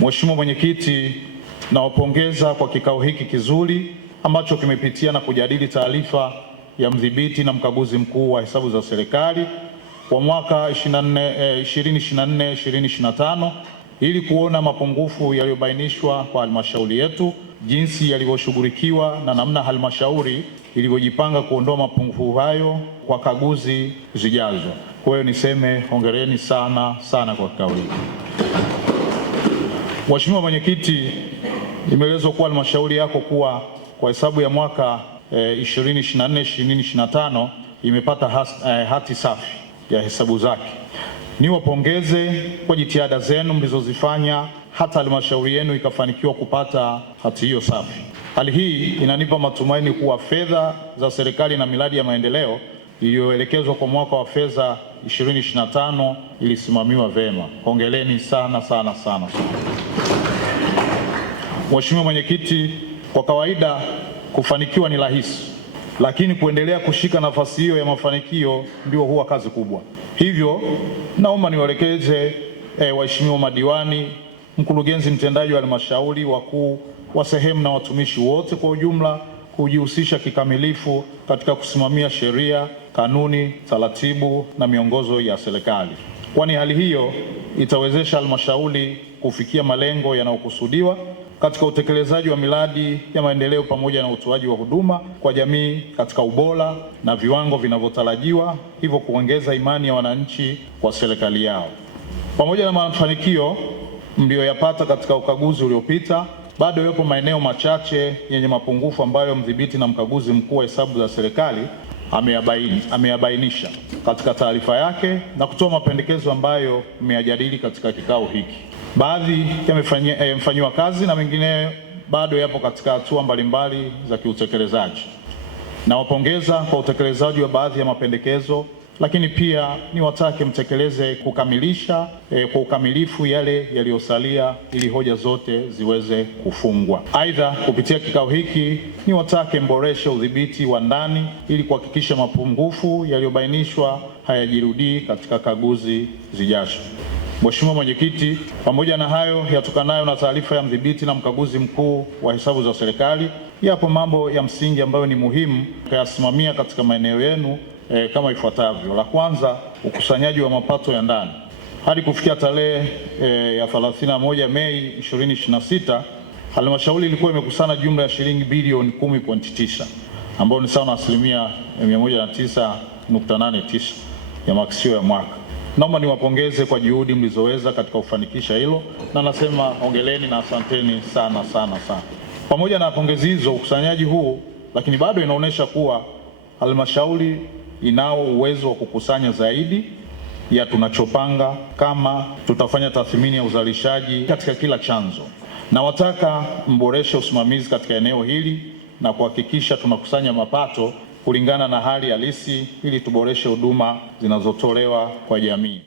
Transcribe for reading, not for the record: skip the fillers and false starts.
Mheshimiwa Mwenyekiti, nawapongeza kwa kikao hiki kizuri ambacho kimepitia na kujadili taarifa ya mdhibiti na mkaguzi mkuu wa hesabu za serikali kwa mwaka 2024/2025 ili kuona mapungufu yaliyobainishwa kwa halmashauri yetu, jinsi yalivyoshughulikiwa na namna halmashauri ilivyojipanga kuondoa mapungufu hayo kwa kaguzi zijazo. Kwa hiyo niseme hongereni sana kwa kikao hiki. Mheshimiwa Mwenyekiti, imeelezwa kuwa halmashauri yako kuwa kwa hesabu ya mwaka 2024/2025 imepata hati safi ya hesabu zake. Niwapongeze kwa jitihada zenu mlizozifanya hata halmashauri yenu ikafanikiwa kupata hati hiyo safi. Hali hii inanipa matumaini kuwa fedha za serikali na miradi ya maendeleo iliyoelekezwa kwa mwaka wa fedha 2025 ilisimamiwa vema. Hongereni sana. Mheshimiwa Mwenyekiti, kwa kawaida kufanikiwa ni rahisi, lakini kuendelea kushika nafasi hiyo ya mafanikio ndio huwa kazi kubwa. Hivyo naomba niwaelekeze waheshimiwa madiwani, mkurugenzi mtendaji wa halmashauri, wakuu wa sehemu na watumishi wote kwa ujumla kujihusisha kikamilifu katika kusimamia sheria, kanuni, taratibu na miongozo ya serikali, kwani hali hiyo itawezesha halmashauri kufikia malengo yanayokusudiwa katika utekelezaji wa miradi ya maendeleo pamoja na utoaji wa huduma kwa jamii katika ubora na viwango vinavyotarajiwa, hivyo kuongeza imani ya wananchi kwa serikali yao. Pamoja na mafanikio mliyoyapata katika ukaguzi uliopita, bado yapo maeneo machache yenye mapungufu ambayo mdhibiti na mkaguzi mkuu wa hesabu za serikali ameyabainisha katika taarifa yake na kutoa mapendekezo ambayo mmeyajadili katika kikao hiki. Baadhi yamefanyiwa kazi na mengine bado yapo katika hatua mbalimbali za kiutekelezaji. Nawapongeza kwa utekelezaji wa baadhi ya mapendekezo, lakini pia niwatake mtekeleze kukamilisha kwa ukamilifu yale yaliyosalia ili hoja zote ziweze kufungwa. Aidha, kupitia kikao hiki niwatake mboreshe udhibiti wa ndani ili kuhakikisha mapungufu yaliyobainishwa hayajirudii katika kaguzi zijazo. Mheshimiwa Mwenyekiti, pamoja na hayo yatokanayo na taarifa ya mdhibiti na mkaguzi mkuu wa hesabu za serikali, yapo mambo ya msingi ambayo ni muhimu kuyasimamia katika maeneo yenu kama ifuatavyo. La kwanza, ukusanyaji wa mapato ya ndani. Hadi kufikia tarehe ya 31 Mei 2026, halmashauri ilikuwa imekusanya jumla ya shilingi bilioni 10.9 ambayo ni sawa na asilimia 109.89 ya makisio ya mwaka. Naomba niwapongeze kwa juhudi mlizoweza katika kufanikisha hilo, na nasema hongereni na asanteni sana. Pamoja na pongezi hizo, ukusanyaji huu lakini bado inaonyesha kuwa halmashauri inao uwezo wa kukusanya zaidi ya tunachopanga kama tutafanya tathmini ya uzalishaji katika kila chanzo. Nawataka mboreshe usimamizi katika eneo hili na kuhakikisha tunakusanya mapato kulingana na hali halisi ili tuboreshe huduma zinazotolewa kwa jamii.